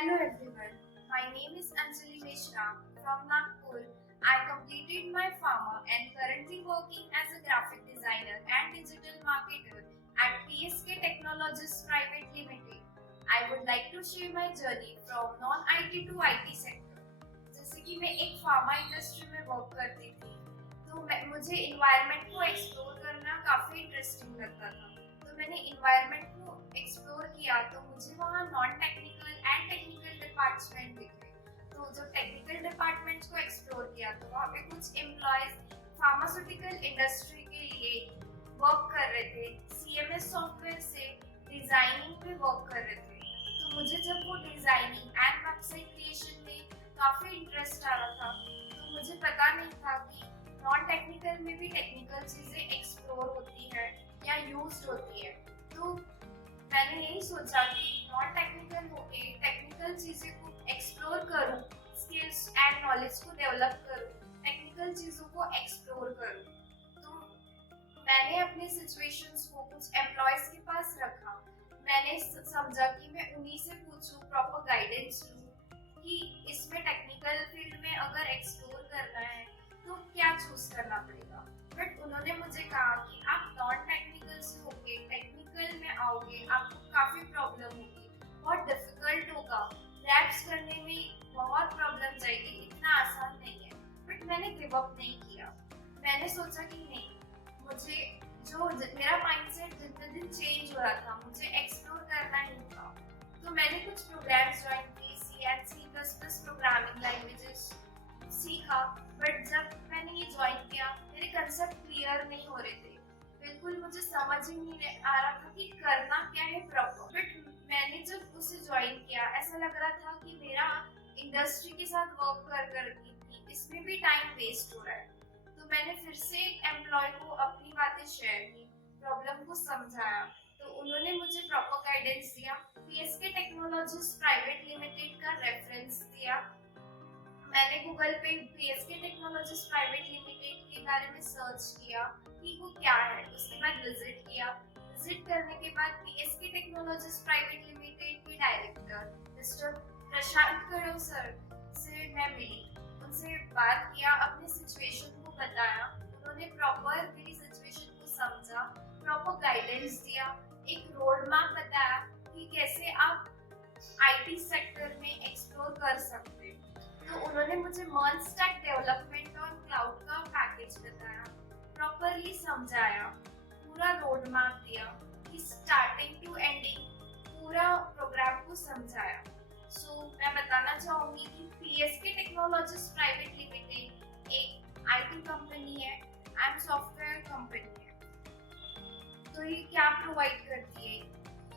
Hello everyone, my name is Anjali Mishra from Nagpur. I completed my pharma and currently working as a graphic designer and digital marketer at PSK Technologies Private Limited. I would like to share my journey from non-IT to IT sector. जैसे कि मैं एक pharma industry में work करती थी, तो मुझे environment को एक्सप्लोर करना काफी इंटरेस्टिंग लगता था। तो मैंने इन्वायरमेंट को एक्सप्लोर किया तो मुझे वहाँ non technical and technical department दिखे। तो जब टेक्निकल डिपार्टमेंट्स को एक्सप्लोर किया तो वहाँ पे कुछ एम्प्लॉयज फार्मास्यूटिकल इंडस्ट्री के लिए वर्क कर रहे थे, सीएमएस सॉफ्टवेयर से डिजाइनिंग पे वर्क कर रहे थे। तो मुझे जब वो डिजाइनिंग एंड वेबसाइट क्रिएशन में काफी इंटरेस्ट आ रहा था, तो मुझे पता नहीं था कि नॉन टेक्निकल में भी टेक्निकल चीजें एक्सप्लोर होती है या यूज्ड होती है। तो मैंने यही सोचा कि नॉन टेक्निकल होके टेक्निकल चीजें को एक्सप्लोर करूं, स्किल्स एंड नॉलेज को डेवलप करूं, टेक्निकल चीजों को एक्सप्लोर करूं। तो मैंने अपने सिचुएशंस को कुछ एम्प्लॉयज के पास रखा। मैंने समझा कि मैं उन्हीं से पूछूं, प्रॉपर गाइडेंस लूं कि इसमें टेक्निकल फील्ड में अगर एक्सप्लोर करना है तो क्या चूज करना पड़ेगा। बट उन्होंने मुझे कहा कि आप नॉन टेक्निकल से होके टेक्निकल में आओगे, आपको काफी प्रॉब्लम होगी, बहुत डिफिकल्ट होगा, रैप्स करने में बहुत प्रॉब्लम जाएगी, इतना आसान नहीं है। बट मैंने गिव अप नहीं किया। मैंने सोचा कि नहीं, मुझे जो मेरा माइंडसेट जितने दिन चेंज हो रहा था, मुझे एक्सप्लोर करना ही था। तो मैंने कुछ प्रोग्राम्स ज्वाइन किए, सी एंड C++ प्रोग्रामिंग लैंग्वेजेस सीखा। बट जब मैंने ये ज्वाइन किया, मेरे कंसेप्ट क्लियर नहीं हो रहे थे, बिल्कुल मुझे समझ ही नहीं आ रहा था कि करना क्या है प्रॉपर। बट मैंने जब उसे ज्वाइन किया, ऐसा लग रहा था कि मेरा इंडस्ट्री के साथ वर्क कर करके इसमें भी टाइम वेस्ट हो रहा है। तो मैंने फिर से एक एम्प्लॉय को अपनी बातें शेयर की, प्रॉब्लम को समझाया। तो उन्होंने मुझे प्रॉपर गाइडेंस दिया, पीएसके टेक्नोलॉजीज प्राइवेट लिमिटेड का रेफरेंस दिया। मैंने गूगल पे पीएसके टेक्नोलॉजीज प्राइवेट लिमिटेड के बारे में सर्च किया कि वो क्या है। उसके बाद विजिट किया। विजिट करने के बाद पीएसके टेक्नोलॉजीज प्राइवेट लिमिटेड के डायरेक्टर मिस्टर प्रशांत करो सर से मैं मिली। उनसे बात किया, अपने सिचुएशन को बताया। उन्होंने प्रॉपर मेरी सिचुएशन को समझा, प्रॉपर गाइडेंस दिया, एक रोड मैप बताया कि कैसे आप आईटी सेक्टर में एक्सप्लोर कर सकते हैं। तो उन्होंने मुझे मर्ज स्टैक डेवलपमेंट और क्लाउड का पैकेज बताया, प्रॉपरली समझाया, पूरा रोड मैप दिया कि स्टार्टिंग टू एंडिंग पूरा प्रोग्राम को समझाया। मैं बताना चाहूंगी कि पीएसके टेक्नोलॉजीज प्राइवेट लिमिटेड एक आईटी कंपनी है एंड सॉफ्टवेयर कंपनी है। तो ये क्या प्रोवाइड करती है?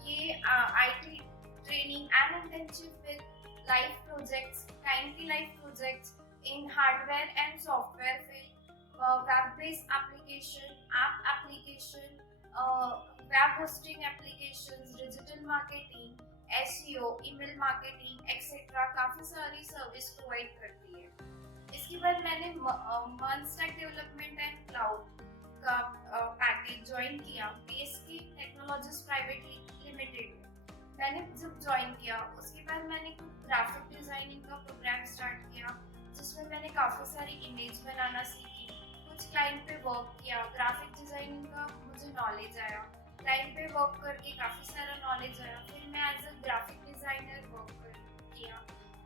ये IT training and internship with live projects, time to live projects in hardware and software field, web-based application, app application, web hosting applications, digital marketing, SEO, email marketing, etc. काफी सारी service provide करती है। इसके बाद मैंने मर्ज stack development and cloud का package join किया PSK technologies private limited. मैंने जब ज्वाइन किया, उसके बाद मैंने कुछ ग्राफिक डिजाइनिंग का प्रोग्राम स्टार्ट किया, जिसमें मैंने काफ़ी सारी इमेज बनाना सीखी, कुछ क्लाइंट पे वर्क किया। ग्राफिक डिजाइनिंग का मुझे नॉलेज आया, क्लाइंट पे वर्क करके काफ़ी सारा नॉलेज आया। फिर मैं as a graphic designer work किया।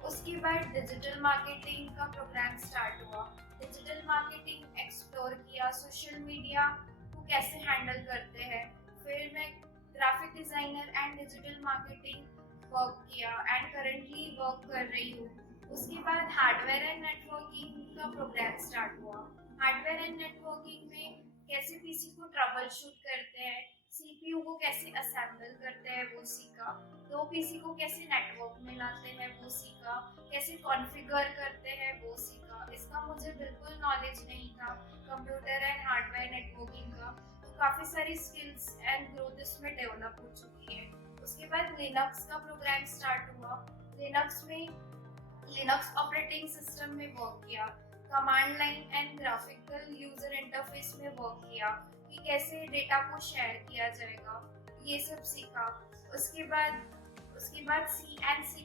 उसके बाद डिजिटल मार्केटिंग का प्रोग्राम स्टार्ट हुआ। डिजिटल मार्केटिंग एक्सप्लोर किया, सोशल मीडिया को कैसे हैंडल करते हैं। फिर मैं graphic designer and digital marketing work किया एंड करंटली वर्क कर रही हूँ। उसके बाद हार्डवेयर एंड नेटवर्किंग का प्रोग्राम स्टार्ट हुआ। हार्डवेयर एंड नेटवर्किंग में कैसे पीसी को ट्रबल शूट करते हैं, सीपीयू को कैसे असेंबल करते हैं वो सीखा, दो पीसी को कैसे नेटवर्क में लाते हैं वो सीखा, कैसे कॉन्फ़िगर करते हैं वो सीखा। इसका मुझे बिल्कुल नॉलेज नहीं था, कंप्यूटर एंड हार्डवेयर नेटवर्किंग का। काफी सारी स्किल्स एंड ग्रोथ इसमें डेवलप हो चुकी है। उसके बाद लिनक्स का प्रोग्राम स्टार्ट हुआ। लिनक्स में लिनक्स ऑपरेटिंग सिस्टम में वर्क किया, command line and graphical user interface में वर्क किया कि कैसे डेटा को शेयर किया जाएगा, ये सब सीखा। उसके बाद C and C++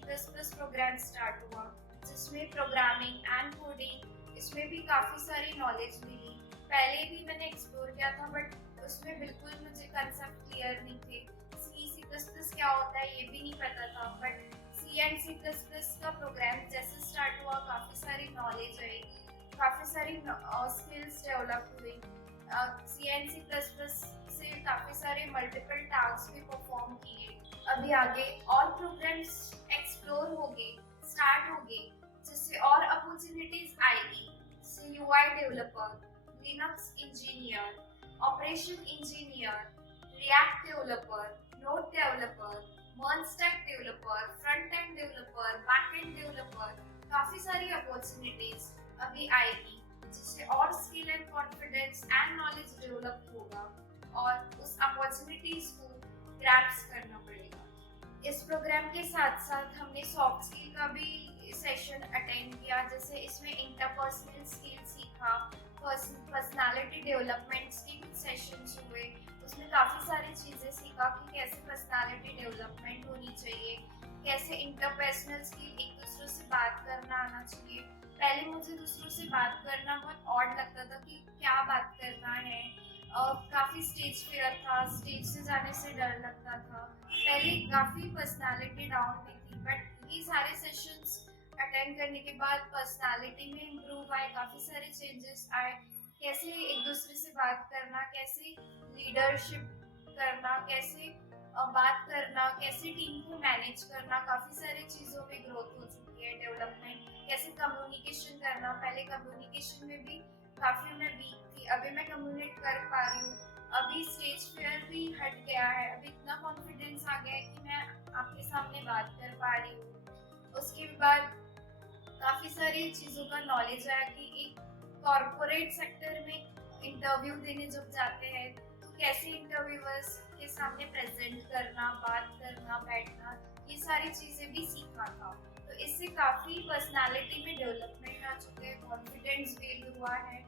programme start हुआ जिसमें प्रोग्रामिंग एंड कोडिंग, इसमें भी काफ़ी सारी नॉलेज मिली। पहले भी मैंने एक्सप्लोर किया था बट उसमें बिल्कुल मुझे कंसेप्ट क्लियर नहीं थे। सी सी प्लस प्लस क्या होता है ये भी नहीं पता था, but C and C plus plus का प्रोग्राम जैसे स्टार्ट हुआ काफ़ी सारी नॉलेज आई, काफ़ी सारी स्किल्स डेवलप हुई। सी एंड सी प्लस प्लस से काफ़ी सारे मल्टीपल टास्क भी परफॉर्म किए। अभी आगे और प्रोग्राम्स एक्सप्लोर हो गए, स्टार्ट हो गए, जिससे और अपॉर्चुनिटीज आएगी। जैसे UI developer, Linux engineer, operation engineer, react developer, node developer, मर्ज stack developer, front end developer, back end developer, काफी सारी अपॉर्चुनिटीज अभी आएगी, जिससे और skill and confidence and knowledge develop होगा और उस अपॉर्चुनिटीज को ग्रैब्स करना पड़ेगा। इस प्रोग्राम के साथ साथ हमने सॉफ्ट स्किल का भी सेशन अटेंड किया, जैसे इसमें इंटरपर्सनल स्किल सीखा, पर्सनालिटी डेवलपमेंट के कुछ सेशंस हुए, उसमें काफ़ी सारी चीज़ें सीखा कि कैसे पर्सनालिटी डेवलपमेंट होनी चाहिए, कैसे इंटरपर्सनल स्किल, एक दूसरों से बात करना आना चाहिए। पहले मुझे दूसरों से बात करना बहुत ऑड लगता था कि क्या बात करना है, काफ़ी स्टेज फियर था, स्टेज से जाने से डर लगता था, पहले काफ़ी पर्सनालिटी डाउन हुई थी। बट ये सारे सेशंस अटेंड करने के बाद पर्सनालिटी में इम्प्रूव आए, काफ़ी सारे चेंजेस आए, कैसे एक दूसरे से बात करना, कैसे लीडरशिप करना, कैसे बात करना, कैसे टीम को मैनेज करना, काफ़ी सारी चीज़ों में ग्रोथ हो चुकी है, डेवलपमेंट, कैसे कम्युनिकेशन करना। पहले कम्युनिकेशन में भी काफ़ी मैं वीक थी, अभी मैं कम्युनिकेट कर पा रही हूँ, अभी स्टेज फियर भी हट गया है, अभी इतना कॉन्फिडेंस आ गया है कि मैं आपके सामने बात कर पा रही हूँ। उसके बाद काफ़ी सारी चीज़ों का नॉलेज आया कि एक कॉर्पोरेट सेक्टर में इंटरव्यू देने जब जाते हैं तो कैसे इंटरव्यूअर्स के सामने प्रेजेंट करना, बात करना, बैठना, ये सारी चीज़ें भी सीखा था। तो इससे काफ़ी पर्सनालिटी में डेवलपमेंट आ चुके हैं, कॉन्फिडेंस बिल्ड हुआ है।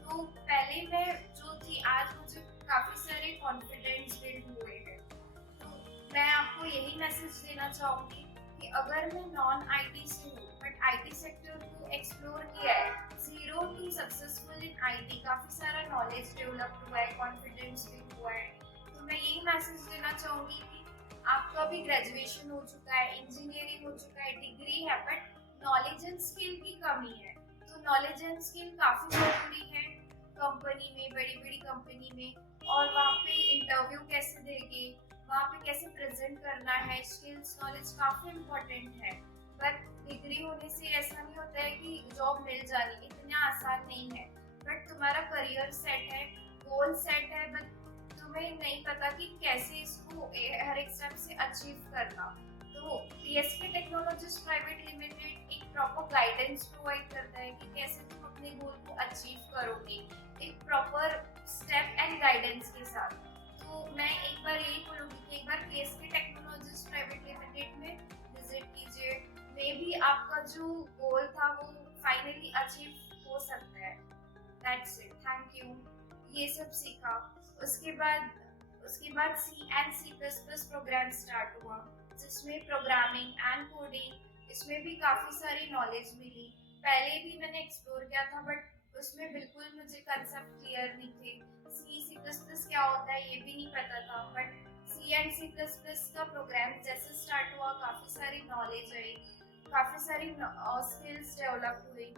तो पहले मैं जो थी, आज मुझे काफ़ी सारे कॉन्फिडेंस बिल्ड हुए हैं। तो मैं आपको यही मैसेज देना चाहूँगी कि अगर मैं नॉन आईटी से हूँ बट आईटी सेक्टर को एक्सप्लोर किया है, zero to successful in IT, काफ़ी सारा नॉलेज डेवलप हुआ है, कॉन्फिडेंस भी हुआ है, तो मैं यही मैसेज देना चाहूँगी कि आपका भी ग्रेजुएशन हो चुका है, इंजीनियरिंग हो चुका है, डिग्री है, बट नॉलेज एंड स्किल की कमी है। तो नॉलेज एंड स्किल काफ़ी ज़रूरी है कंपनी में, बड़ी बड़ी कंपनी में, और वहाँ पे इंटरव्यू कैसे देंगे, वहाँ पे कैसे प्रेजेंट करना है, स्किल्स नॉलेज काफ़ी इम्पोर्टेंट है। बट डिग्री होने से ऐसा नहीं होता है कि जॉब मिल जानी, इतना आसान नहीं है। बट तुम्हारा करियर सेट है, गोल सेट है, बट तुम्हें नहीं पता कि कैसे इसको हर एक स्टेप से अचीव करना। तो पीएसके टेक्नोलॉजीज प्राइवेट लिमिटेड एक प्रॉपर गाइडेंस प्रोवाइड करता है कि कैसे तुम अपने गोल को अचीव करोगे, एक प्रॉपर स्टेप एंड गाइडेंस के साथ। तो मैं एक बार यही बोलूँगी कि एक बार पीएसके टेक्नोलॉजीज प्राइवेट लिमिटेड में विजिट कीजिए, मे बी आपका जो गोल था वो फाइनली अचीव हो सकता है। That's it, thank you. ये सब सीखा। उसके बाद C and C plus plus program start हुआ, जिसमें प्रोग्रामिंग एंड कोडिंग, इसमें भी काफ़ी सारी नॉलेज मिली। पहले भी मैंने एक्सप्लोर किया था बट उसमें बिल्कुल मुझे कंसेप्ट क्लियर नहीं थे। सी प्लस प्लस क्या होता है ये भी नहीं पता था, but C and C plus plus का प्रोग्राम जैसे स्टार्ट हुआ काफ़ी सारी नॉलेज आई, काफ़ी सारी स्किल्स डेवलप हुई।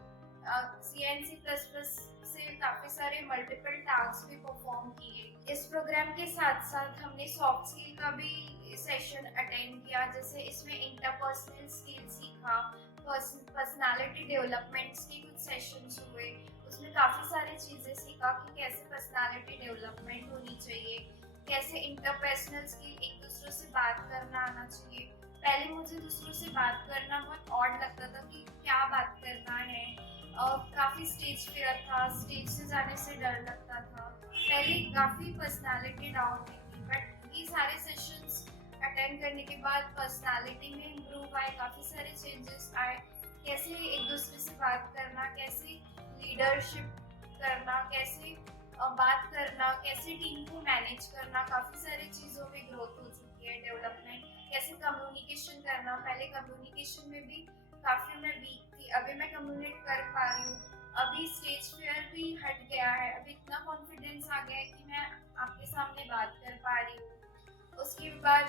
सी एंड सी प्लस प्लस से काफ़ी सारे मल्टीपल टास्क भी परफॉर्म किए। इस प्रोग्राम के साथ साथ हमने सॉफ्ट स्किल का भी सेशन अटेंड किया, जैसे इसमें इंटरपर्सनल स्किल सीखा, पर्सनालिटी डेवलपमेंट के कुछ सेशंस हुए, उसमें काफ़ी सारी चीज़ें सीखा कि कैसे पर्सनालिटी डेवलपमेंट होनी चाहिए, कैसे इंटरपर्सनल स्किल, एक दूसरों से बात करना आना चाहिए। पहले मुझे दूसरों से बात करना बहुत ऑड लगता था कि क्या बात करना है, काफ़ी स्टेज फियर था, स्टेज से जाने से डर लगता था, पहले काफ़ी पर्सनालिटी डाउन हुई थी। बट ये सारे सेशंस अटेंड करने के बाद पर्सनालिटी में इम्प्रूव आए, काफ़ी सारे चेंजेस आए, कैसे एक दूसरे से बात करना, कैसे लीडरशिप करना, कैसे बात करना, कैसे टीम को मैनेज करना, काफ़ी सारी चीज़ों में ग्रोथ हो चुकी है, डेवलपमेंट, कैसे कम्युनिकेशन करना। पहले कम्युनिकेशन में भी काफी मैं वीक थी, अभी मैं कम्युनिकेट कर पा रही हूँ, अभी स्टेज फियर भी हट गया है, अभी इतना कॉन्फिडेंस आ गया है कि मैं आपके सामने बात कर पा रही हूँ। उसके बाद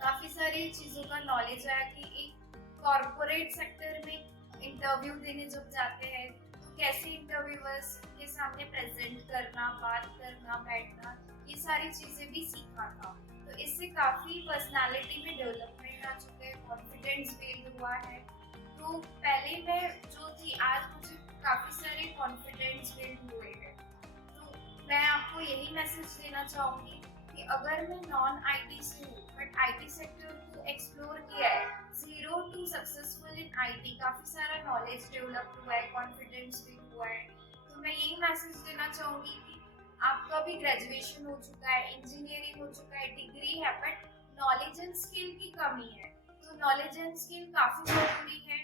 काफी सारी चीजों का नॉलेज आया कि एक कॉर्पोरेट सेक्टर में इंटरव्यू देने जब जाते हैं तो कैसे इंटरव्यूअर्स के सामने प्रेजेंट करना, बात करना, बैठना, ये सारी चीजें भी सीखा था। तो इससे काफी पर्सनालिटी में डेवलपमेंट आ चुका है, कॉन्फिडेंस बिल्ड हुआ है। तो पहले मैं जो थी, आज मुझे काफी सारे कॉन्फिडेंस बिल्ड हुए हैं। तो मैं आपको यही मैसेज देना चाहूंगी कि अगर मैं नॉन आईटी से हूँ बट आईटी सेक्टर को एक्सप्लोर किया है, zero to successful in IT, काफी सारा नॉलेज डेवलप हुआ है, कॉन्फिडेंस भी हुआ है। तो मैं यही मैसेज देना चाहूंगी कि आपका भी ग्रेजुएशन हो चुका है, इंजीनियरिंग हो चुका है, डिग्री है, बट नॉलेज एंड स्किल की कमी है। तो नॉलेज एंड स्किल काफी जरूरी है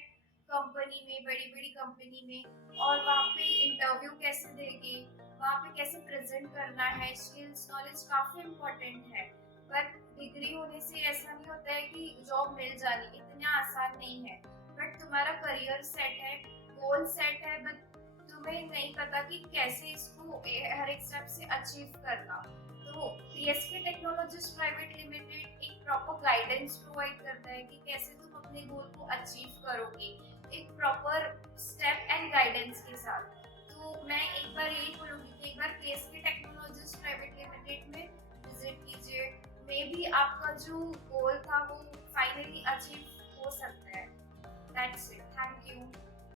कंपनी में, बड़ी बड़ी कंपनी में। और वहाँ पे इंटरव्यू कैसे देंगे, वहाँ पे कैसे प्रेजेंट करना है, स्किल्स नॉलेज काफी इम्पोर्टेंट है। बट डिग्री होने से ऐसा नहीं होता है कि जॉब मिल जानी, इतना आसान नहीं है। बट तुम्हारा करियर सेट है, गोल सेट है, बट तुम्हें नहीं पता कि कैसे इसको हर एक स्टेप से अचीव करना। तो पीएसके टेक्नोलॉजीज प्राइवेट लिमिटेड एक प्रॉपर गाइडेंस प्रोवाइड करता है कि कैसे तुम अपने गोल को अचीव करोगे, एक प्रॉपर स्टेप एंड गाइडेंस के साथ। तो मैं एक बार यही बोलूंगी कि एक बार पीएसके टेक्नोलॉजीज प्राइवेट लिमिटेड में विजिट कीजिए, मे बी आपका जो गोल था वो फाइनली अचीव हो सकता है। That's it, thank you.